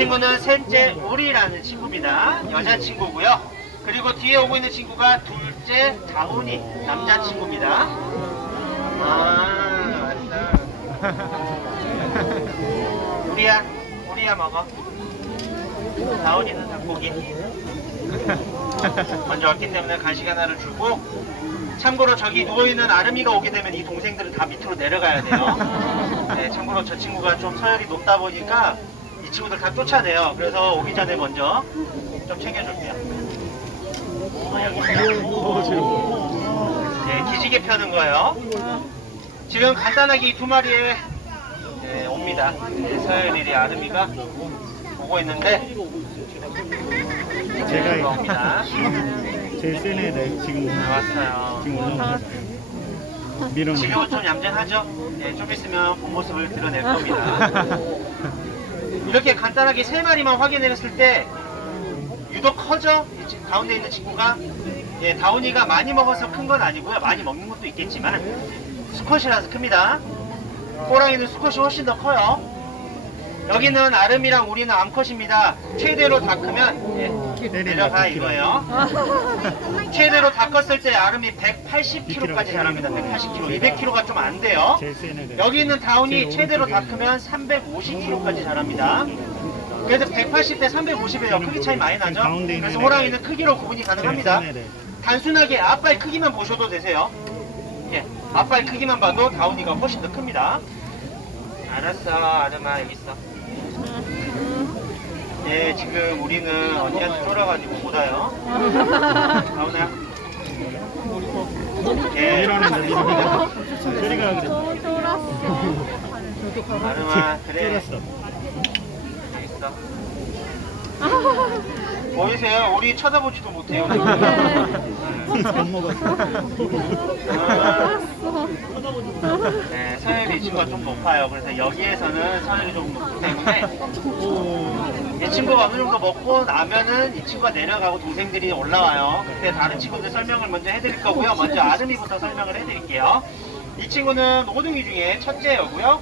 친구는 셋째 우리라는 친구입니다. 여자친구고요. 그리고 뒤에 오고 있는 친구가 둘째 다운이 남자친구입니다. 아. 우리야, 우리야 먹어. 다운이는 닭고기. 먼저 왔기 때문에 간식 하나를 주고 참고로 저기 누워있는 아름이가 오게 되면 이 동생들은 다 밑으로 내려가야 돼요. 네, 참고로 저 친구가 좀 서열이 높다 보니까 이 친구들 다 쫓아내요. 그래서 오기 전에 먼저 좀 챙겨줄게요. 네, 기지개 펴는 거예요. 지금 간단하게 이 두 마리에 네, 옵니다. 네, 서열이리 아름이가 오고 있는데 제가 옵니다. 제일 센 애들 지금 왔어요. 지금 올라오고 밀어 지금은 좀 얌전하죠? 네, 좀 있으면 본 모습을 드러낼 겁니다. 이렇게 간단하게 세 마리만 확인을 했을 때 유독 커져? 가운데 있는 친구가 예, 다운이가 많이 먹어서 큰 건 아니고요. 많이 먹는 것도 있겠지만 수컷이라서 큽니다. 호랑이는 수컷이 훨씬 더 커요. 여기는 아름이랑 우리는 암컷입니다. 최대로 다 크면 예, 내려가 이거예요. 최대로 다 컸을 때 아름이 180kg까지 자랍니다. 180kg, 200kg가 좀 안 돼요. 애들 여기 있는 다운이 최대로 다 크면 350kg까지 자랍니다. 그래서 180대 350이에요. 크기 차이 많이 나죠? 그래서 호랑이는 크기로 구분이 가능합니다. 애들 단순하게 앞발 크기만 보셔도 되세요. 예, 앞발 크기만 봐도 다운이가 훨씬 더 큽니다. 알았어, 아름아 여기 있어. 예, 지금 우리는 언니한테 쫄아가지고 못 와요. 다운아. 예, 밀어낸다 소리가 그래 아름아, 그래. 쫄았어 여기 있어. 보이세요? 우리 쳐다보지도 못해요. 못 먹었어 네, 서열이 이 친구가 좀 높아요. 그래서 여기에서는 서열이 좀 높기 때문에 이 친구가 어느 정도 먹고 나면은 이 친구가 내려가고 동생들이 올라와요. 그때 다른 친구들 설명을 먼저 해드릴 거고요. 먼저 아름이부터 설명을 해드릴게요. 이 친구는 모둥이 중에 첫째여고요.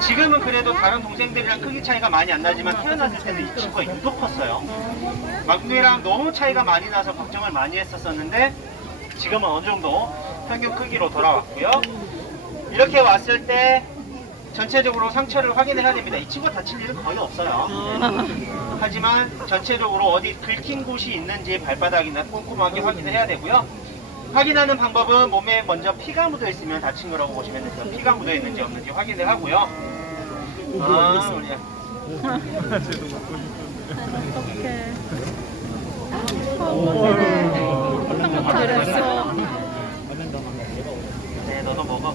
지금은 그래도 다른 동생들이랑 크기 차이가 많이 안 나지만 태어났을 때는 이 친구가 유독 컸어요. 막둥이랑 너무 차이가 많이 나서 걱정을 많이 했었었는데 지금은 어느 정도 평균 크기로 돌아왔고요. 이렇게 왔을 때 전체적으로 상처를 확인을 해야 됩니다. 이 친구 다칠 일은 거의 없어요. 하지만 전체적으로 어디 긁힌 곳이 있는지 발바닥이나 꼼꼼하게 확인을 해야 되고요. 확인하는 방법은 몸에 먼저 피가 묻어 있으면 다친 거라고 보시면 돼요. 피가 묻어 있는지 없는지 확인을 하고요. 아, 우리야. 네, 너도 먹어.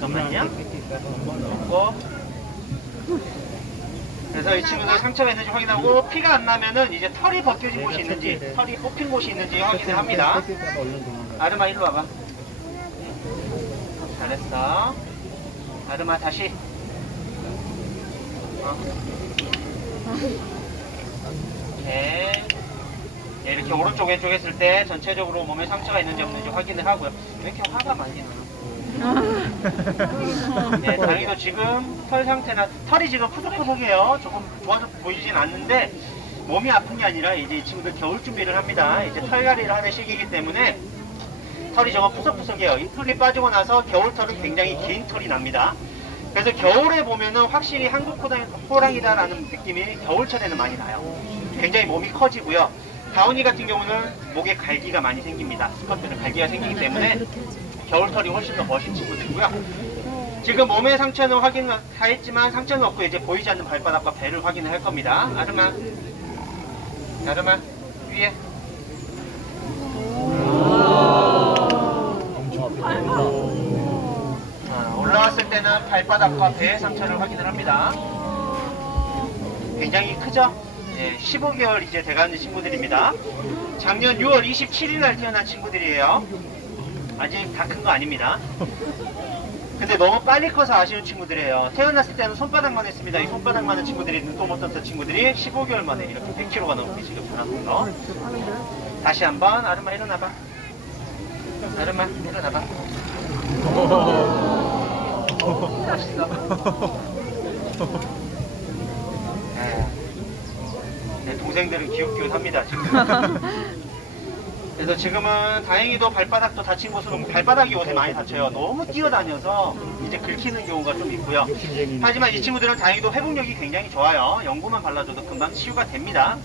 잠깐만요. 먹고. 그래서 이 친구들 상처가 있는지 확인하고 피가 안 나면은 이제 털이 벗겨진 곳이 있는지 털이 뽑힌 곳이 있는지 확인을 합니다. 아르마 일로 와봐. 잘했어. 아르마 다시. 어. 오케이. 네, 이렇게 오른쪽 왼쪽 했을 때 전체적으로 몸에 상처가 있는지 없는지 확인을 하고요. 왜 이렇게 화가 많이 나? 네, 다행히도 지금 털 상태나 털이 지금 푸석푸석해요. 조금 좋아서 보이진 않는데 몸이 아픈 게 아니라 이제 이 친구들 겨울 준비를 합니다. 이제 털갈이를 하는 시기이기 때문에 털이 저거 푸석푸석해요. 이 털이 빠지고 나서 겨울 털은 굉장히 긴 털이 납니다. 그래서 겨울에 보면은 확실히 한국 호랑- 호랑이다라는 느낌이 겨울철에는 많이 나요. 굉장히 몸이 커지고요. 다운이 같은 경우는 목에 갈기가 많이 생깁니다. 스컷들은 갈기가 생기기 때문에 겨울털이 훨씬 더 멋진 친구들이고요. 지금 몸의 상처는 확인 다 했지만 상처는 없고 이제 보이지 않는 발바닥과 배를 확인을 할 겁니다. 아르마, 아르마 위에. 자, 올라왔을 때는 발바닥과 배의 상처를 확인을 합니다. 굉장히 크죠? 예, 15개월 이제 돼가는 친구들입니다. 작년 6월 27일 날 태어난 친구들이에요. 아직 다 큰 거 아닙니다. 근데 너무 빨리 커서 아쉬운 친구들이에요. 태어났을 때는 손바닥만 했습니다. 이 손바닥 많은 친구들이 눈도 못 떴던 친구들이 15개월 만에 이렇게 100kg가 넘게 지금 자라는 거. 다시 한번 아르마 일어나봐. 아르마 일어나봐. 네. 네, 동생들은 기웃기웃합니다 지금. 그래서 지금은 다행히도 발바닥도 다친 곳으로 발바닥이 요새 많이 다쳐요. 너무 뛰어다녀서 이제 긁히는 경우가 좀 있고요. 하지만 이 친구들은 다행히도 회복력이 굉장히 좋아요. 연고만 발라줘도 금방 치유가 됩니다.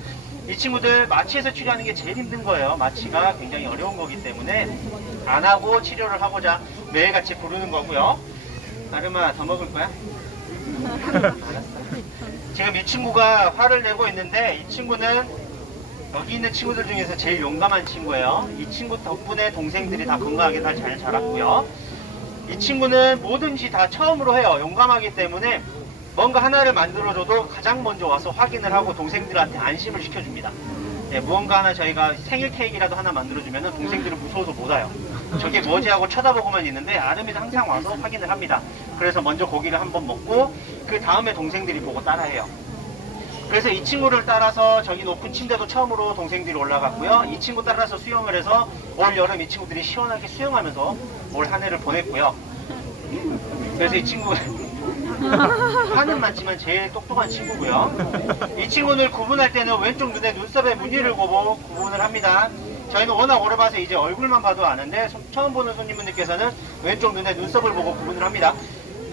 이 친구들 마취해서 치료하는 게 제일 힘든 거예요. 마취가 굉장히 어려운 거기 때문에 안 하고 치료를 하고자 매일같이 부르는 거고요. 나름아 더 먹을 거야? 알았어. 지금 이 친구가 화를 내고 있는데 이 친구는 여기 있는 친구들 중에서 제일 용감한 친구예요. 이 친구 덕분에 동생들이 다 건강하게 다 잘 자랐고요. 이 친구는 뭐든지 다 처음으로 해요. 용감하기 때문에 뭔가 하나를 만들어줘도 가장 먼저 와서 확인을 하고 동생들한테 안심을 시켜줍니다. 네, 무언가 하나 저희가 생일 케이크라도 하나 만들어주면 동생들은 무서워서 못 와요. 저게 뭐지 하고 쳐다보고만 있는데 아름이는 항상 와서 확인을 합니다. 그래서 먼저 고기를 한번 먹고 그 다음에 동생들이 보고 따라해요. 그래서 이 친구를 따라서 저기 높은 침대도 처음으로 동생들이 올라갔고요. 이 친구 따라서 수영을 해서 올 여름 이 친구들이 시원하게 수영하면서 올 한 해를 보냈고요. 그래서 이 친구 화는 많지만 제일 똑똑한 친구고요. 이 친구를 구분할 때는 왼쪽 눈에 눈썹에 무늬를 보고 구분을 합니다. 저희는 워낙 오래 봐서 이제 얼굴만 봐도 아는데 소- 처음 보는 손님분들께서는 왼쪽 눈에 눈썹을 보고 구분을 합니다.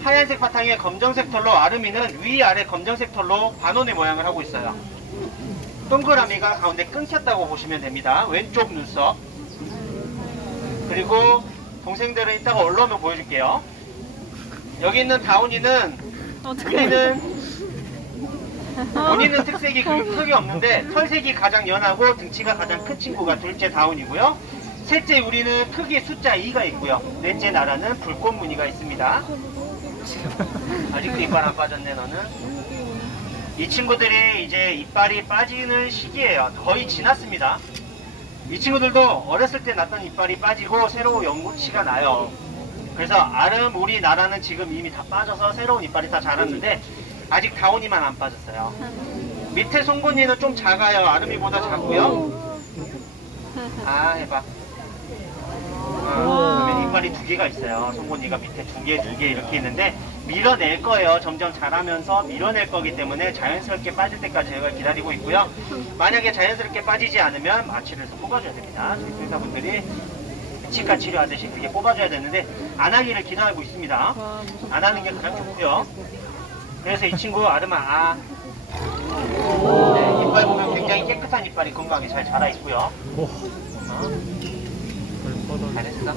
하얀색 바탕에 검정색 털로 아르미는 위아래 검정색 털로 반원의 모양을 하고 있어요. 동그라미가 가운데 끊겼다고 보시면 됩니다. 왼쪽 눈썹. 그리고 동생들은 이따가 올라오면 보여줄게요. 여기 있는 다운이는 본인은 본인은 특색이 그 크게 없는데 털색이 가장 연하고 등치가 가장 큰 친구가 둘째 다운이고요. 셋째 우리는 크기 숫자 2가 있고요. 넷째 나라는 불꽃 무늬가 있습니다. 아직도 이빨 안 빠졌네 너는. 이 친구들이 이제 이빨이 빠지는 시기예요. 거의 지났습니다. 이 친구들도 어렸을 때 났던 이빨이 빠지고 새로운 연구치가 나요. 그래서 아름 우리 나라는 지금 이미 다 빠져서 새로운 이빨이 다 자랐는데 아직 다운이만 안 빠졌어요. 밑에 송곳니는 좀 작아요. 아름이보다 작고요. 아 해봐. 아, 그러면 이빨이 두 개가 있어요. 송곳니가 밑에 두 개, 두 개 이렇게 있는데 밀어낼 거예요. 점점 자라면서 밀어낼 거기 때문에 자연스럽게 빠질 때까지 저희가 기다리고 있고요. 만약에 자연스럽게 빠지지 않으면 마취를 해서 뽑아줘야 됩니다. 저희 의사분들이 치과 치료하듯이 그게 뽑아줘야 되는데 안 하기를 기다리고 있습니다. 안 하는 게 가장 좋고요. 그래서 이 친구 아르마 아 네, 이빨 보면 굉장히 깨끗한 이빨이 건강하게 잘 자라 있고요. 오. 잘했어.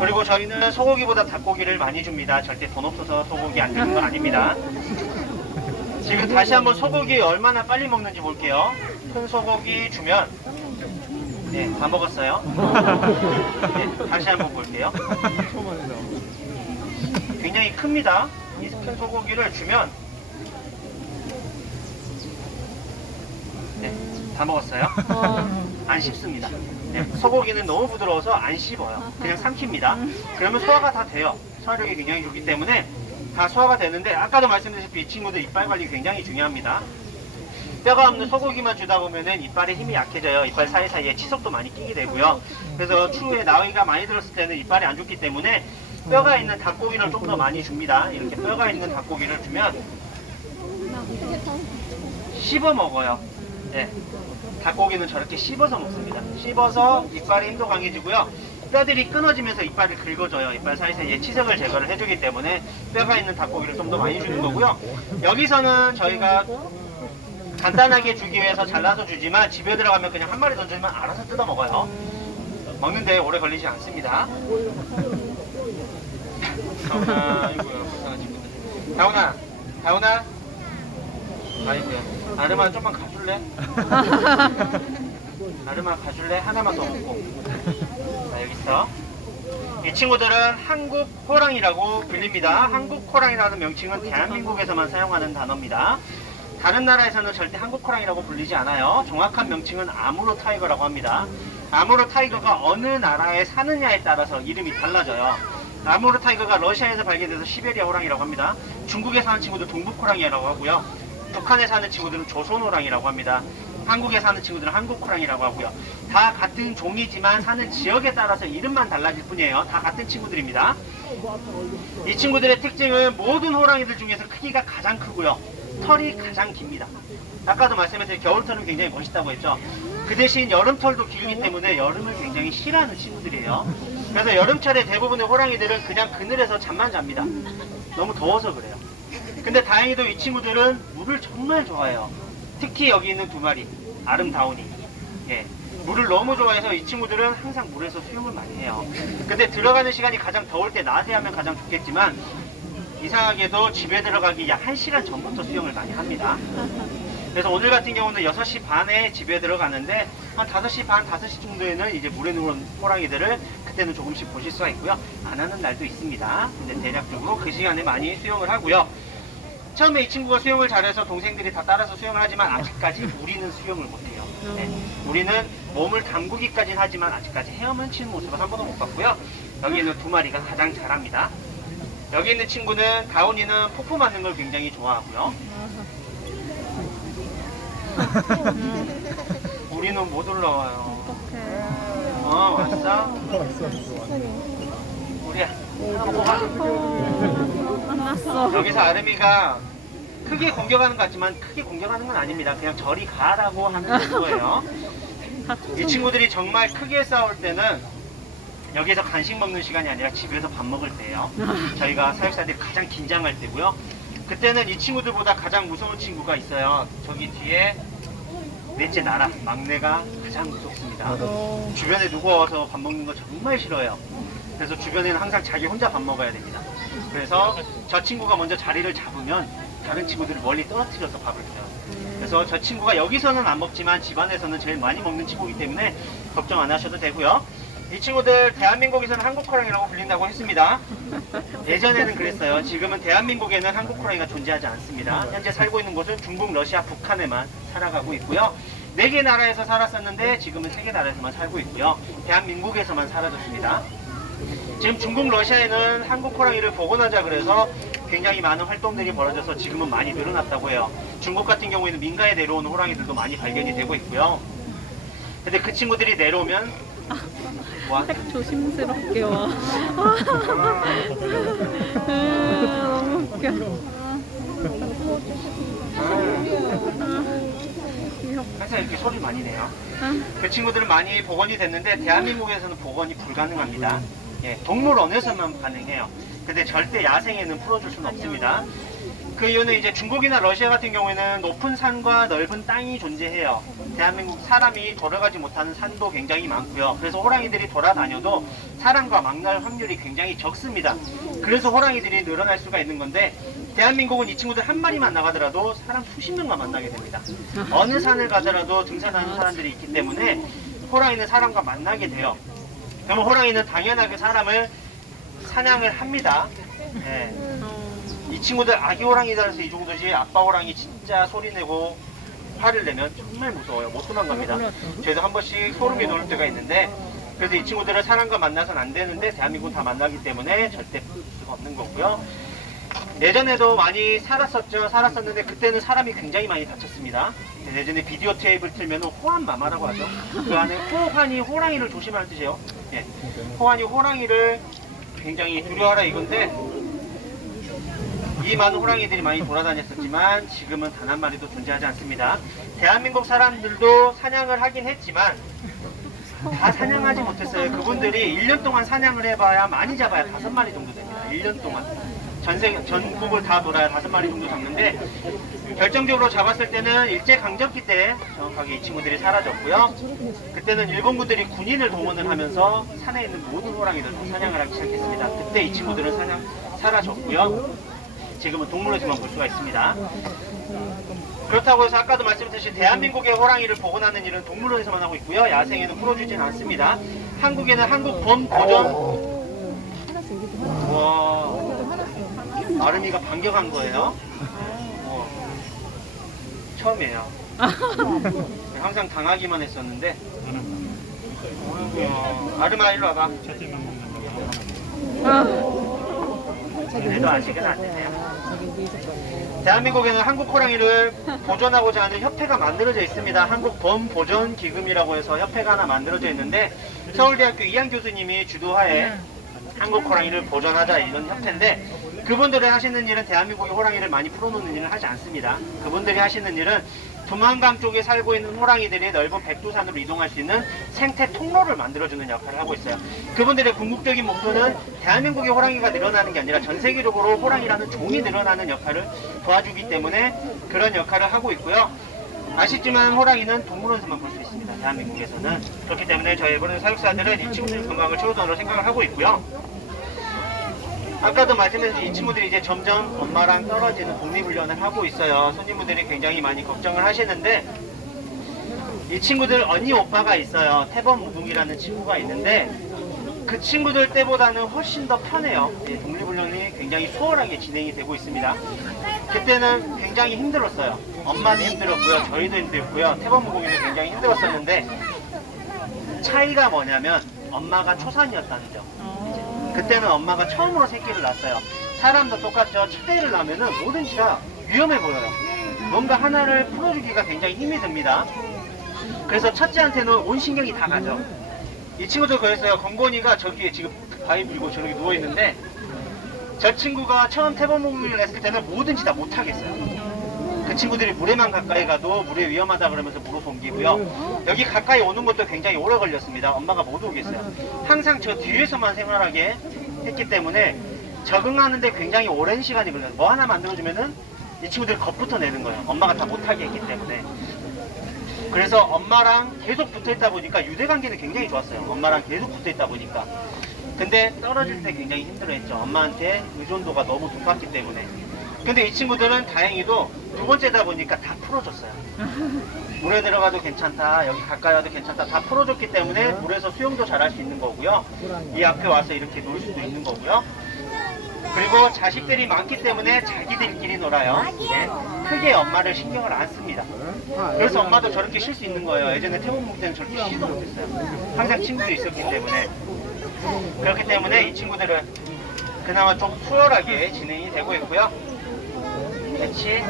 그리고 저희는 소고기보다 닭고기를 많이 줍니다. 절대 돈 없어서 소고기 안 주는 건 아닙니다. 지금 다시 한번 소고기 얼마나 빨리 먹는지 볼게요. 큰 소고기 주면 네, 다 먹었어요. 네, 다시 한번 볼게요. 굉장히 큽니다. 이큰 소고기를 주면 네, 다 먹었어요. 안 씹습니다. 네, 소고기는 너무 부드러워서 안 씹어요. 그냥 삼킵니다. 그러면 소화가 다 돼요. 소화력이 굉장히 좋기 때문에 다 소화가 되는데 아까도 말씀드렸다시피 이 친구들 이빨 관리 굉장히 중요합니다. 뼈가 없는 소고기만 주다 보면은 이빨의 힘이 약해져요. 이빨 사이사이에 치석도 많이 끼게 되고요. 그래서 추후에 나이가 많이 들었을 때는 이빨이 안 좋기 때문에 뼈가 있는 닭고기를 좀 더 많이 줍니다. 이렇게 뼈가 있는 닭고기를 주면 씹어 먹어요. 네. 닭고기는 저렇게 씹어서 먹습니다. 씹어서 이빨의 힘도 강해지고요. 뼈들이 끊어지면서 이빨을 긁어줘요. 이빨 사이사이에 치석을 제거를 해주기 때문에 뼈가 있는 닭고기를 좀 더 많이 주는 거고요. 여기서는 저희가 간단하게 주기 위해서 잘라서 주지만 집에 들어가면 그냥 한 마리 던지면 알아서 뜯어 먹어요. 먹는데 오래 걸리지 않습니다. 다운아, 아이고야, 친구들. 다운아, 다운아. 아이고야. 아름아, 좀만 가줄래? 아름아, 가줄래? 하나만 더 먹고. 자, 여기 있어. 이 친구들은 한국 호랑이라고 불립니다. 한국 호랑이라는 명칭은 대한민국에서만 사용하는 단어입니다. 다른 나라에서는 절대 한국 호랑이라고 불리지 않아요. 정확한 명칭은 아무로 타이거라고 합니다. 아무로 타이거가 어느 나라에 사느냐에 따라서 이름이 달라져요. 아무로 타이거가 러시아에서 발견돼서 시베리아 호랑이라고 합니다. 중국에 사는 친구들 동북 호랑이라고 하고요. 북한에 사는 친구들은 조선 호랑이라고 합니다. 한국에 사는 친구들은 한국 호랑이라고 하고요. 다 같은 종이지만 사는 지역에 따라서 이름만 달라질 뿐이에요. 다 같은 친구들입니다. 이 친구들의 특징은 모든 호랑이들 중에서 크기가 가장 크고요. 털이 가장 깁니다. 아까도 말씀했듯이 겨울털은 굉장히 멋있다고 했죠. 그 대신 여름털도 길기 때문에 여름을 굉장히 싫어하는 친구들이에요. 그래서 여름철에 대부분의 호랑이들은 그냥 그늘에서 잠만 잡니다. 너무 더워서 그래요. 근데 다행히도 이 친구들은 물을 정말 좋아해요. 특히 여기 있는 두 마리, 아름다우니. 예. 물을 너무 좋아해서 이 친구들은 항상 물에서 수영을 많이 해요. 근데 들어가는 시간이 가장 더울 때 낮에 하면 가장 좋겠지만 이상하게도 집에 들어가기 약 1시간 전부터 수영을 많이 합니다. 그래서 오늘 같은 경우는 6시 반에 집에 들어가는데 한 5시 반, 5시 정도에는 이제 물에 누운 호랑이들을 그때는 조금씩 보실 수가 있고요. 안 하는 날도 있습니다. 근데 대략적으로 그 시간에 많이 수영을 하고요. 처음에 이 친구가 수영을 잘해서 동생들이 다 따라서 수영을 하지만 아직까지 우리는 수영을 못해요. 네. 우리는 몸을 담그기까지는 하지만 아직까지 헤엄을 치는 모습을 한 번도 못 봤고요. 여기 있는 두 마리가 가장 잘합니다. 여기 있는 친구는 다운이는 폭포 맞는 걸 굉장히 좋아하고요. 우리는 못 올라와요. 어 왔어? 우리야. 만났어. 여기서 아름이가 크게 공격하는 것 같지만 크게 공격하는 건 아닙니다. 그냥 저리 가라고 하는 거예요. 이 친구들이 정말 크게 싸울 때는 여기서 간식 먹는 시간이 아니라 집에서 밥 먹을 때예요. 저희가 사육사들이 가장 긴장할 때고요. 그때는 이 친구들보다 가장 무서운 친구가 있어요. 저기 뒤에 넷째 나라 막내가 가장 무섭습니다. 주변에 누구 와서 밥 먹는 거 정말 싫어요. 그래서 주변에는 항상 자기 혼자 밥 먹어야 됩니다. 그래서 저 친구가 먼저 자리를 잡으면 다른 친구들을 멀리 떨어뜨려서 밥을 줘요. 그래서 저 친구가 여기서는 안 먹지만 집안에서는 제일 많이 먹는 친구이기 때문에 걱정 안 하셔도 되고요. 이 친구들 대한민국에서는 한국 호랑이라고 불린다고 했습니다. 예전에는 그랬어요. 지금은 대한민국에는 한국 호랑이가 존재하지 않습니다. 현재 살고 있는 곳은 중국, 러시아, 북한에만 살아가고 있고요. 네 개 나라에서 살았었는데 지금은 세 개 나라에서만 살고 있고요. 대한민국에서만 사라졌습니다. 지금 중국, 러시아에는 한국 호랑이를 복원하자 그래서 굉장히 많은 활동들이 벌어져서 지금은 많이 늘어났다고 해요. 중국 같은 경우에는 민가에 내려오는 호랑이들도 많이 발견이 되고 있고요. 근데 그 친구들이 내려오면 와, 조심스럽게 와. 음, 너무 웃겨. 항상 이렇게 소리 많이 내요. 아, 그 친구들은 많이 복원이 됐는데 대한민국에서는 복원이 불가능합니다. 예, 동물원에서만 가능해요. 근데 절대 야생에는 풀어줄 수는 없습니다. 그 이유는 이제 중국이나 러시아 같은 경우에는 높은 산과 넓은 땅이 존재해요. 대한민국 사람이 돌아가지 못하는 산도 굉장히 많고요. 그래서 호랑이들이 돌아다녀도 사람과 만날 확률이 굉장히 적습니다. 그래서 호랑이들이 늘어날 수가 있는 건데 대한민국은 이 친구들 한 마리만 나가더라도 사람 수십 명만 만나게 됩니다. 어느 산을 가더라도 등산하는 사람들이 있기 때문에 호랑이는 사람과 만나게 돼요. 그러면 호랑이는 당연하게 사람을 사냥을 합니다. 예. 이 친구들 아기 호랑이라서 이 정도지 아빠 호랑이 진짜 소리 내고 화를 내면 정말 무서워요. 못 도망갑니다. 저희도 한 번씩 소름이 돋을 때가 있는데 그래서 이 친구들은 사람과 만나서는 안 되는데 대한민국은 다 만나기 때문에 절대 볼 수가 없는 거고요. 예전에도 많이 살았었죠. 살았었는데 그때는 사람이 굉장히 많이 다쳤습니다. 예전에 비디오 테이프를 틀면 호환 마마라고 하죠. 그 안에 호환이 호랑이를 조심하는 뜻이에요. 예. 호환이 호랑이를 굉장히 두려워하라 이건데 이 많은 호랑이들이 많이 돌아다녔었지만 지금은 단 한 마리도 존재하지 않습니다. 대한민국 사람들도 사냥을 하긴 했지만 다 사냥하지 못했어요. 그분들이 1년 동안 사냥을 해봐야 많이 잡아야 다섯 마리 정도 됩니다. 1년 동안. 전세, 전국을 다 돌아야 다섯 마리 정도 잡는데 결정적으로 잡았을 때는 일제강점기 때 정확하게 이 친구들이 사라졌고요. 그때는 일본군들이 군인을 동원을 하면서 산에 있는 모든 호랑이들 다 사냥을 하기 시작했습니다. 그때 이 친구들은 사냥 사라졌고요. 지금은 동물원에서만 볼 수가 있습니다. 그렇다고 해서 아까도 말씀드렸듯이 대한민국의 호랑이를 복원하는 일은 동물원에서만 하고 있고요. 야생에는 풀어주지는 않습니다. 한국에는 한국 범 보전 와 아름이가 반격한 거예요. 와, 처음이에요. 항상 당하기만 했었는데 어, 아름아 일로 와봐. 먹는다고 아, 그래도 아직은 안 되네요. 대한민국에는 한국 호랑이를 보존하고자 하는 협회가 만들어져 있습니다. 한국 범 보존 기금이라고 해서 협회가 하나 만들어져 있는데 서울대학교 이한 교수님이 주도하에 한국 호랑이를 보존하자 이런 협회인데 그분들이 하시는 일은 대한민국의 호랑이를 많이 풀어놓는 일을 하지 않습니다. 그분들이 하시는 일은 두만강 쪽에 살고 있는 호랑이들이 넓은 백두산으로 이동할 수 있는 생태 통로를 만들어주는 역할을 하고 있어요. 그분들의 궁극적인 목표는 대한민국의 호랑이가 늘어나는 게 아니라 전 세계적으로 호랑이라는 종이 늘어나는 역할을 도와주기 때문에 그런 역할을 하고 있고요. 아쉽지만 호랑이는 동물원에서만 볼 수 있습니다. 대한민국에서는. 그렇기 때문에 저희 이번에 사육사들은 이 친구들 건강을 최우선으로 생각을 하고 있고요. 아까도 말씀드렸듯이 이 친구들이 이제 점점 엄마랑 떨어지는 독립훈련을 하고 있어요. 손님분들이 굉장히 많이 걱정을 하시는데 이 친구들 언니 오빠가 있어요. 태범 무둥이라는 친구가 있는데 그 친구들 때보다는 훨씬 더 편해요. 예, 독립훈련이 굉장히 수월하게 진행이 되고 있습니다. 그때는 굉장히 힘들었어요. 엄마도 힘들었고요. 저희도 힘들었고요. 태범 무공이도 굉장히 힘들었었는데 차이가 뭐냐면 엄마가 초산이었다는 점. 그때는 엄마가 처음으로 새끼를 낳았어요. 사람도 똑같죠. 첫 애를 낳으면 뭐든지 다 위험해 보여요. 뭔가 하나를 풀어주기가 굉장히 힘이 듭니다. 그래서 첫째한테는 온 신경이 다 가죠. 이 친구도 그랬어요. 건건이가 저기에 지금 바위 불고 저기 누워 있는데 저 친구가 처음 태범목을 했을 때는 뭐든지 다 못하겠어요. 그 친구들이 물에만 가까이 가도 물에 위험하다 그러면서 물어 옮기고요. 여기 가까이 오는 것도 굉장히 오래 걸렸습니다. 엄마가 못 오겠어요. 항상 저 뒤에서만 생활하게 했기 때문에 적응하는데 굉장히 오랜 시간이 걸려요. 뭐 하나 만들어주면은 이 친구들이 겁부터 내는 거예요. 엄마가 다 못하게 했기 때문에. 그래서 엄마랑 계속 붙어 있다 보니까 유대 관계는 굉장히 좋았어요. 엄마랑 계속 붙어 있다 보니까. 근데 떨어질 때 굉장히 힘들어 했죠. 엄마한테 의존도가 너무 높았기 때문에. 근데 이 친구들은 다행히도 두 번째다 보니까 다 풀어줬어요. 물에 들어가도 괜찮다, 여기 가까이 와도 괜찮다, 다 풀어줬기 때문에 물에서 수영도 잘할 수 있는 거고요. 이 앞에 와서 이렇게 놀 수도 있는 거고요. 그리고 자식들이 많기 때문에 자기들끼리 놀아요. 네. 크게 엄마를 신경을 안 씁니다. 그래서 엄마도 저렇게 쉴 수 있는 거예요. 예전에 태국목 때는 저렇게 쉬지도 못했어요. 항상 친구들이 있었기 때문에. 그렇기 때문에 이 친구들은 그나마 좀 수월하게 진행이 되고 있고요. 그렇지?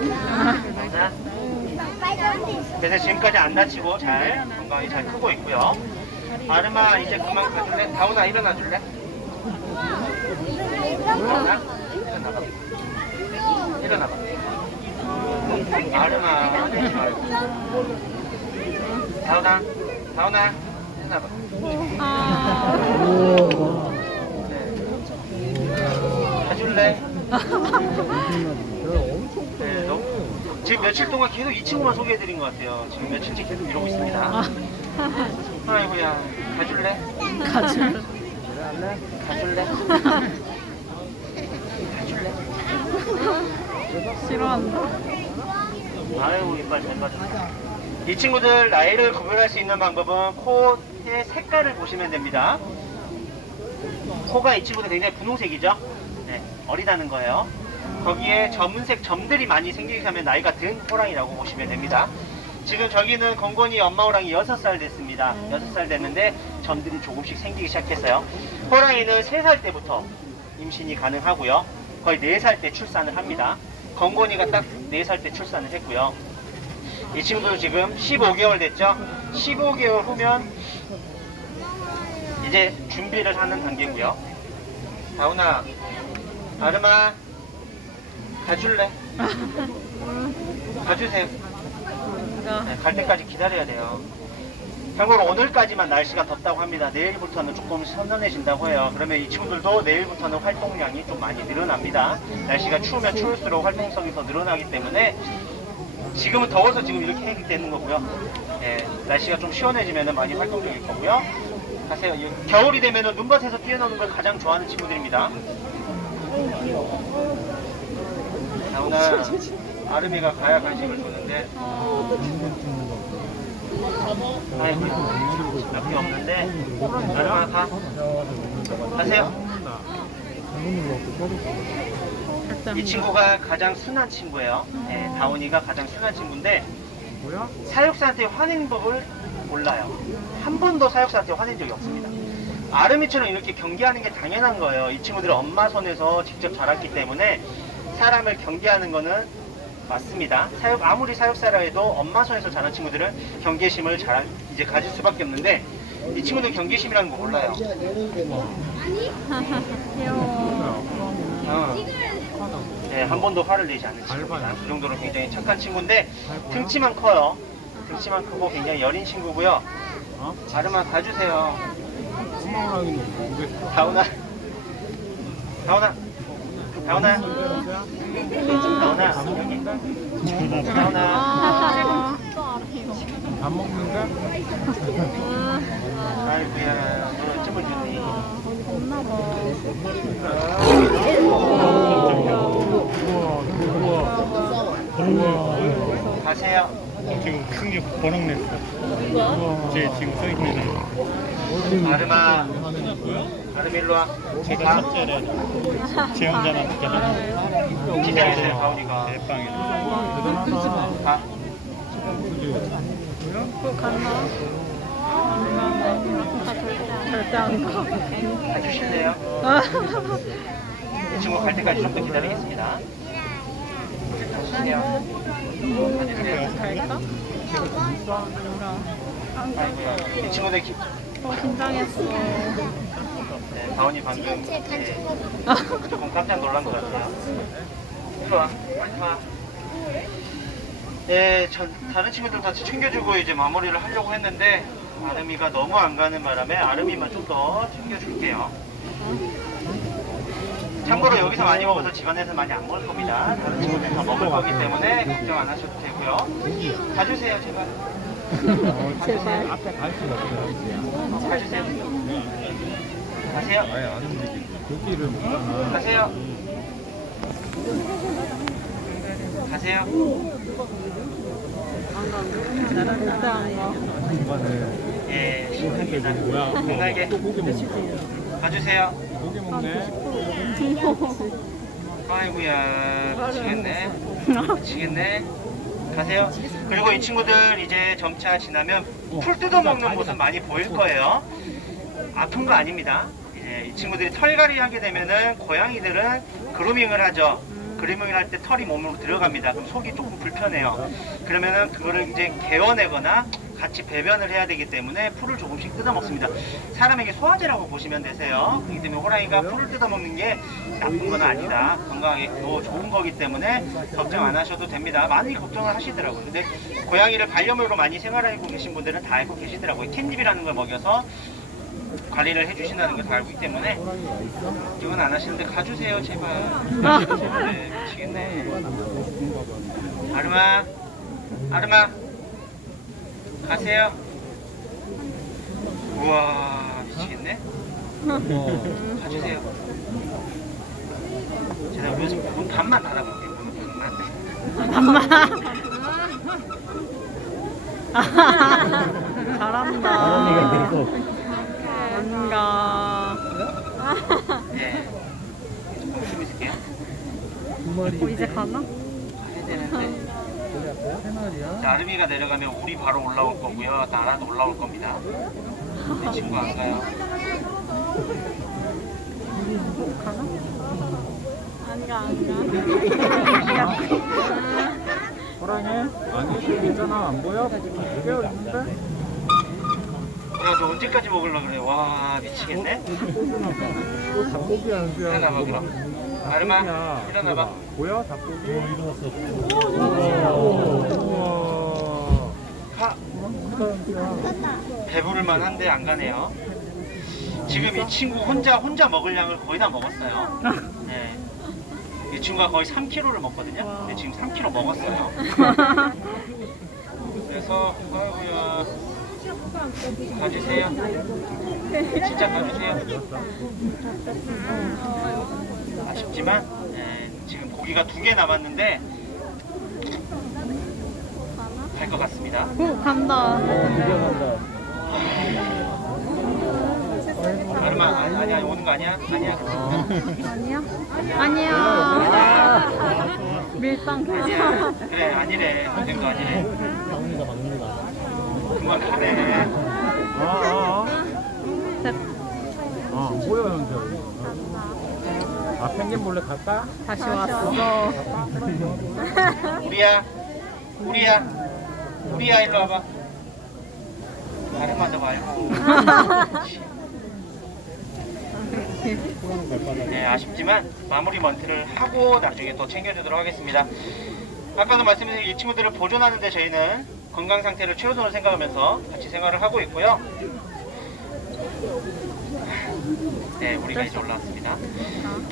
자, 그래서 지금까지 안 다치고 잘 건강히 잘 크고 있고요. 아르마 이제 그만 가줄래? 다운아 일어나 줄래? 다운아 일어나봐. 일어나봐. 아르마 하지 말고. 다운아 다운아 일어나봐. 아, 네. 가줄래? 지금 며칠 동안 계속 이 친구만 소개해드린 것 같아요. 지금 며칠째 계속 이러고 있습니다. 아이고야, 가줄래? 가줄. 가줄래? 싫어한다. 아유, 이빨 잘 빠졌다. 이 친구들 나이를 구별할 수 있는 방법은 코의 색깔을 보시면 됩니다. 코가 이 친구들 굉장히 분홍색이죠? 네, 어리다는 거예요. 거기에 점은색 점들이 많이 생기게 하면 나이가 든 호랑이라고 보시면 됩니다. 지금 저기는 건건이 엄마 호랑이 6살 됐습니다. 6살 됐는데 점들이 조금씩 생기기 시작했어요. 호랑이는 3살 때부터 임신이 가능하고요. 거의 4살 때 출산을 합니다. 건건이가 딱 4살 때 출산을 했고요. 이 친구도 지금 15개월 됐죠? 15개월 후면 이제 준비를 하는 단계고요. 다운아, 아르마, 가줄래? 가주세요. 뭔가 네, 갈 때까지 기다려야 돼요. 참고로 오늘까지만 날씨가 덥다고 합니다. 내일부터는 조금 선선해진다고 해요. 그러면 이 친구들도 내일부터는 활동량이 좀 많이 늘어납니다. 날씨가 추우면 추울수록 활동성이 더 늘어나기 때문에 지금은 더워서 지금 이렇게 하게 되는 거고요. 예, 날씨가 좀 시원해지면 많이 활동적일 거고요. 가세요. 이 겨울이 되면 눈밭에서 뛰어노는 걸 가장 좋아하는 친구들입니다. 자, 오늘 아름이가 가야 간식을 줬는데 아이고 몇개 없는데 가 가세요. 살짝 이 친구가 가장 순한 친구예요. 네, 다운이가 가장 순한 친구인데 사육사한테 화내는 법을 몰라요. 한 번도 사육사한테 화낸 적이 없습니다. 아르미처럼 이렇게 경계하는 게 당연한 거예요. 이 친구들은 엄마 손에서 직접 자랐기 때문에 사람을 경계하는 거는 맞습니다. 사육 아무리 사육사라 해도 엄마 손에서 자란 친구들은 경계심을 잘 이제 가질 수밖에 없는데 이 친구들 경계심이라는 거 몰라요. 귀여워. 어. 네, 한 번도 화를 내지 않는 친구입니다. 그 정도로 굉장히 착한 친구인데 등치만 커요. 등치만 크고 굉장히 여린 친구고요. 어? 아르마 가주세요. 모르겠어. 다운아. 다운아. 다운아. 다운아. 여기. 다운아. 아, 밥 먹는가? 아이고야. 너 봐. 우와. 가세요. 지금 큰게 버럭 냈어. 제 지금 써 있는 아르마. 아르마 일로 와. 제가 첫째래. 제 혼자만 하는 긴장했어요, 가온이가. 대빵이네. 가. 그거 갔나? 아니면 절대 안 가. 가주실래요? 이 친구 갈 때까지 좀 더 기다리겠습니다. 가주세요. 가주세요. 갈까? 아이고야. 이 친구들 기... 어, 긴장했어. 네, 다운이 방금 네, 조금 깜짝 놀란 것 같아요. 이리 와. 빨리 와. 네, 전 다른 친구들 다 챙겨주고 이제 마무리를 하려고 했는데 아름이가 너무 안 가는 바람에 아름이만 좀 더 챙겨줄게요. 참고로 여기서 많이 먹어서 집안에서 많이 안 먹을 겁니다. 다른 친구들 다 먹을 거기 때문에 걱정 안 하셔도 되고요. 가주세요, 제발. 제발. 앞에 갈 수가 없어. 가주세요. 가세요. 아예 안 움직이지. 고기를 못 가나. 가세요. 가세요. 중간에 예, 신나게? 신나게 또 고기 먹네. 가주세요. 고기 먹네. 아이고야, 미치겠네. 미치겠네. 가세요. 그리고 이 친구들 이제 점차 지나면 풀 뜯어먹는 모습 많이 보일 거예요. 아픈 거 아닙니다. 이제 이 친구들이 털갈이 하게 되면은 고양이들은 그루밍을 하죠. 그루밍을 할 때 털이 몸으로 들어갑니다. 그럼 속이 조금 불편해요. 그러면은 그거를 이제 개워내거나 같이 배변을 해야 되기 때문에 풀을 조금씩 뜯어먹습니다. 사람에게 소화제라고 보시면 되세요. 그렇기 때문에 호랑이가 풀을 뜯어먹는 게 나쁜 건 아니다. 건강에 더 좋은 거기 때문에 걱정 안 하셔도 됩니다. 많이 걱정을 하시더라고요. 근데 고양이를 반려묘로 많이 생활하고 계신 분들은 다 알고 계시더라고요. 캔딥이라는 걸 먹여서 관리를 해주신다는 걸 다 알고 있기 때문에 이건 안 하시는데 가주세요 제발. 네, 미치겠네. 아르마 아르마. 가세요. 우와 미치겠네. 가주세요. 제가 요즘 문 반만 닫아볼게요. 문 반만. 잘한다. 뭔가. 네 조금 있을게요 어, 이제 가나? 되는데 자, 아름이가 내려가면 우리 바로 올라올 거고요. 나라도 올라올 겁니다. 내 친구 안 가요. 가나? 안 가, 안 가. 호랑이? 아니 있잖아 안 보여? 깨어 있는데? 너 언제까지 먹으려고 그래? 와 미치겠네. 또 닭고기 안 돼. 일어나봐 그럼. 아름아 일어나봐. 보여 닭고기? 우와. 가. 배부를 만 한데 안 가네요. 지금 이 친구 혼자 혼자 먹을 양을 거의 다 먹었어요. 네. 이 친구가 거의 3kg를 먹거든요. 근데 지금 3kg 먹었어요. 그래서 아이고야 가주세요. 진짜 가주세요. 아쉽지만 예, 지금 고기가 두 개 남았는데 갈 것 같습니다. 오, 간다. 아르마 아니, 아니야 오는 거 아니야? 아니야. 아니야? 아니야. 밀당 아니야. 그래 아니래. 거 아니래. 그 만 가래. 아, 아, 됐. 아. 보여 펭귄 몰래 갈까? 다시 왔어. 우리야 우리야 우리야 일로 와봐. 아르마 너 말고. 네, 아쉽지만 마무리 멘트를 하고 나중에 또 챙겨주도록 하겠습니다. 아까도 말씀드린 이 친구들을 보존하는데 저희는 건강 상태를 최우선으로 생각하면서 같이 생활을 하고 있고요. 네, 우리가 이제 올라왔습니다.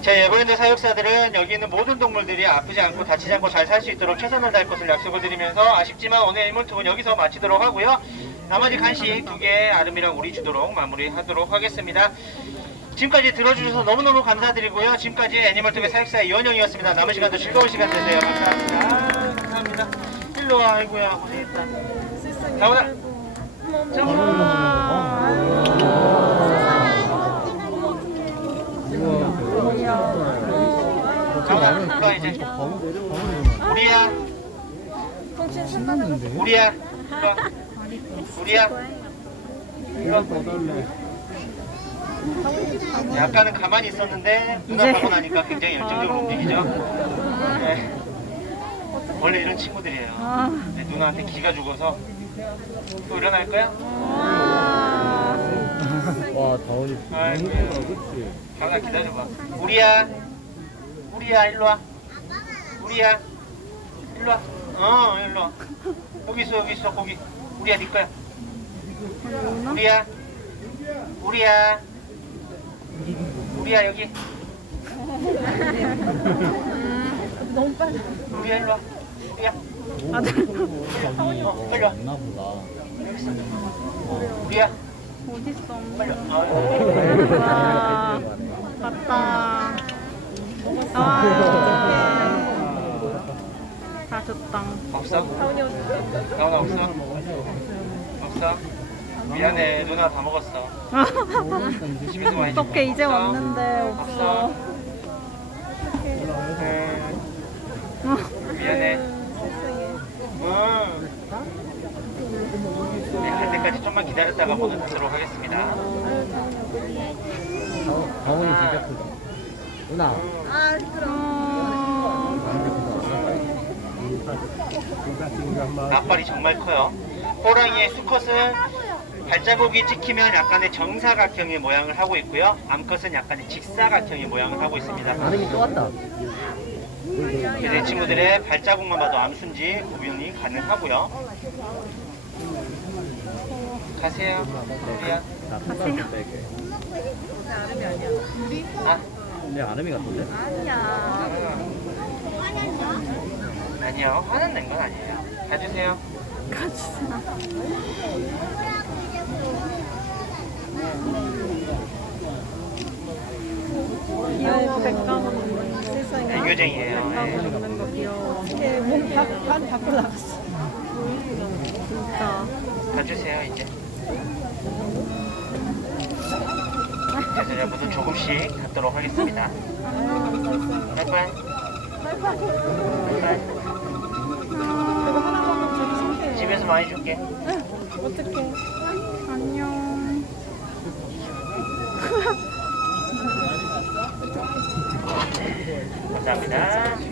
제 예보현대 사육사들은 여기 있는 모든 동물들이 아프지 않고 다치지 않고 잘 살 수 있도록 최선을 다할 것을 약속을 드리면서 아쉽지만 오늘 일몰특은 여기서 마치도록 하고요. 나머지 간식 두 개 아름이랑 우리 주도록 마무리하도록 하겠습니다. 지금까지 들어주셔서 너무너무 감사드리고요. 지금까지 애니멀TV 사육사 이원영이었습니다. 남은 시간도 즐거운 시간 되세요. 감사합니다. 아, 감사합니다. 일로 와, 아이고야, 고생했다. 와, 이제. 우리야. 우리야. 우리야. 약간은 가만히 있었는데 누나. 가고 나니까 굉장히 열정적으로 움직이죠. 네. 원래 이런 친구들이에요. 아. 네, 누나한테 기가 죽어서 또 일어날 거야? 와. 와 다원이 아이고. 그치? 가만 기다려봐. 우리야, 우리야 일로 와. 우리야, 일로 와. 어, 일로 와. 여기 있어, 여기 있어, 거기. 우리야, 네 거야. 우리야, 우리야, 우리야 여기. 너무 빨리. 우리야 일로 와. 우리야. 어, 빨리 와. 없나 보다 우리야. 어딨어? 빨리 와. 아유. 와. 갔다. 아. 다 줬다. 없어? 나오나 없어? 없어? 미안해 누나 다 먹었어 어떻게 이제? 왔는데 없어. 음, 미안해 음. 네, 좀만 기다렸다가 모두 듣도록 하겠습니다. 다원이 진짜 크다. 누나. 앞발이 정말 커요. 호랑이의 수컷은 발자국이 찍히면 약간의 정사각형의 모양을 하고 있고요. 암컷은 약간의 직사각형의 모양을 하고 있습니다. 아름이 그래서 이 친구들의 발자국만 봐도 암순지 구분이 가능하고요. 가세요. 우리야. 가세요 아, 근데 아름이 같은데? 아니야. 아니요. 화는 낸 건 아니에요. 가주세요. 귀여워 백가문. 애교쟁이에요. 네. 백가문 먹는 거 귀여워. 반 밖으로 나갔어. 진짜. 가주세요, 이제. 제자분들 조금씩 갖도록 하겠습니다. 빠이빠이. 빠이빠이. 집에서 많이 줄게. 어떡해. 안녕. 감사합니다.